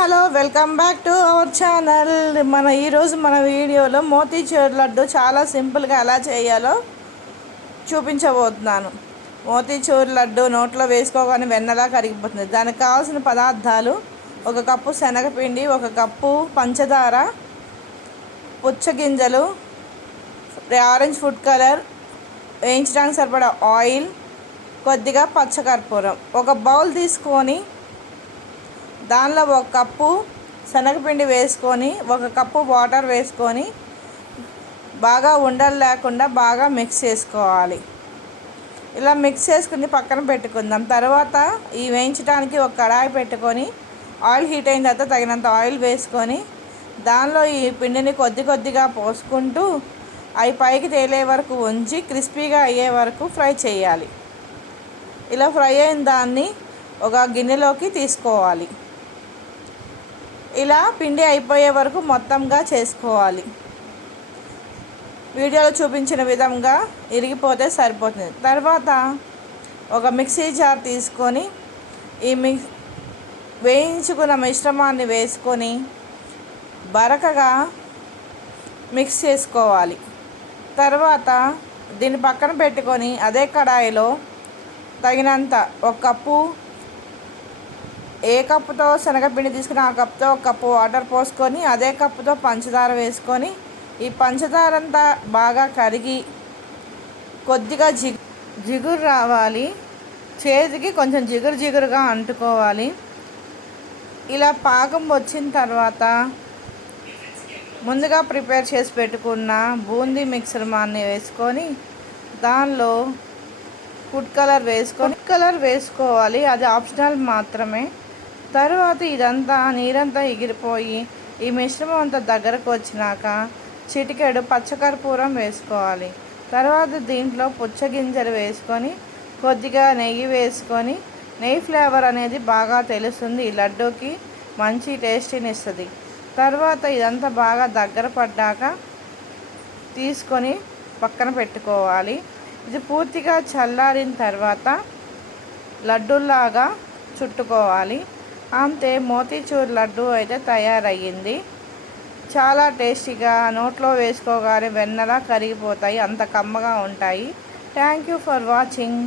Hello welcome back to our channel. ఈరోజు మన వీడియోలో మోతీచూర్ లడ్డు చాలా సింపుల్గా ఎలా చేయాలో చూపించబోతున్నాను. మోతీచూర్ లడ్డు నోట్లో వేసుకోగానే వెన్నలా కరిగిపోతుంది. దానికి కావాల్సిన పదార్థాలు: 1 కప్పు శనగపిండి, 1 కప్పు పంచదార, పుచ్చగింజలు, ఆరెంజ్ ఫుడ్ కలర్, వేయించడానికి సరిపడా ఆయిల్, కొద్దిగా పచ్చకర్పూరం. ఒక బౌల్ తీసుకొని దానిలో 1 కప్పు శనగపిండి వేసుకొని 1 కప్పు వాటర్ వేసుకొని బాగా ఉండలు లేకుండా బాగా మిక్స్ చేసుకోవాలి. ఇలా మిక్స్ చేసుకుని పక్కన పెట్టుకుందాం. తర్వాత ఈ వేయించడానికి ఒక కడాయి పెట్టుకొని ఆయిల్ హీట్ అయిన తర్వాత తగినంత ఆయిల్ వేసుకొని దానిలో ఈ పిండిని కొద్దిగా పోసుకుంటూ అవి పైకి తేలే వరకు ఉంచి క్రిస్పీగా అయ్యే వరకు ఫ్రై చేయాలి. ఇలా ఫ్రై అయిన దాన్ని ఒక గిన్నెలోకి తీసుకోవాలి. ఇలా పిండి అయిపోయే వరకు మొత్తంగా చేసుకోవాలి. వీడియోలో చూపించిన విధంగా ఇరిగిపోతే సరిపోతుంది. తర్వాత ఒక మిక్సీ జార్ తీసుకొని ఈ వేయించుకున్న మిశ్రమాన్ని వేసుకొని బరకగా మిక్స్ చేసుకోవాలి. తర్వాత దీన్ని పక్కన పెట్టుకొని అదే కడాయిలో తగినంత 1 కప్పు, ఏ కప్పుతో శనగపిండి తీసుకుని ఆ కప్పుతో 1 కప్పు వాటర్ పోసుకొని అదే కప్పుతో పంచదార వేసుకొని ఈ పంచదార అంతా బాగా కరిగి కొద్దిగా జిగురు రావాలి. చేతికి కొంచెం జిగురుగా అంటుకోవాలి. ఇలా పాకం వచ్చిన తర్వాత ముందుగా ప్రిపేర్ చేసి పెట్టుకున్న బూందీ మిశ్రమాన్ని వేసుకొని దానిలో ఫుడ్ కలర్ వేసుకోవాలి. అది ఆప్షనల్ మాత్రమే. తర్వాత ఇదంతా నీరంతా ఎగిరిపోయి ఈ మిశ్రమం అంతా దగ్గరకు వచ్చినాక చిటికెడు పచ్చకర్పూరం వేసుకోవాలి. తర్వాత దీంట్లో పుచ్చగింజలు వేసుకొని కొద్దిగా నెయ్యి వేసుకొని, నెయ్యి ఫ్లేవర్ అనేది బాగా తెలుస్తుంది, ఈ లడ్డూకి మంచి టేస్టీని ఇస్తుంది. తర్వాత ఇదంతా బాగా దగ్గర పడ్డాక తీసుకొని పక్కన పెట్టుకోవాలి. ఇది పూర్తిగా చల్లారిన తర్వాత లడ్డూలాగా చుట్టుకోవాలి. అంతే, మోతీచూర్ లడ్డు అయితే తయారయ్యింది. చాలా టేస్టీగా, నోట్లో వేసుకోగానే వెన్నలా కరిగిపోతాయి, అంత కమ్మగా ఉంటాయి. Thank you for watching.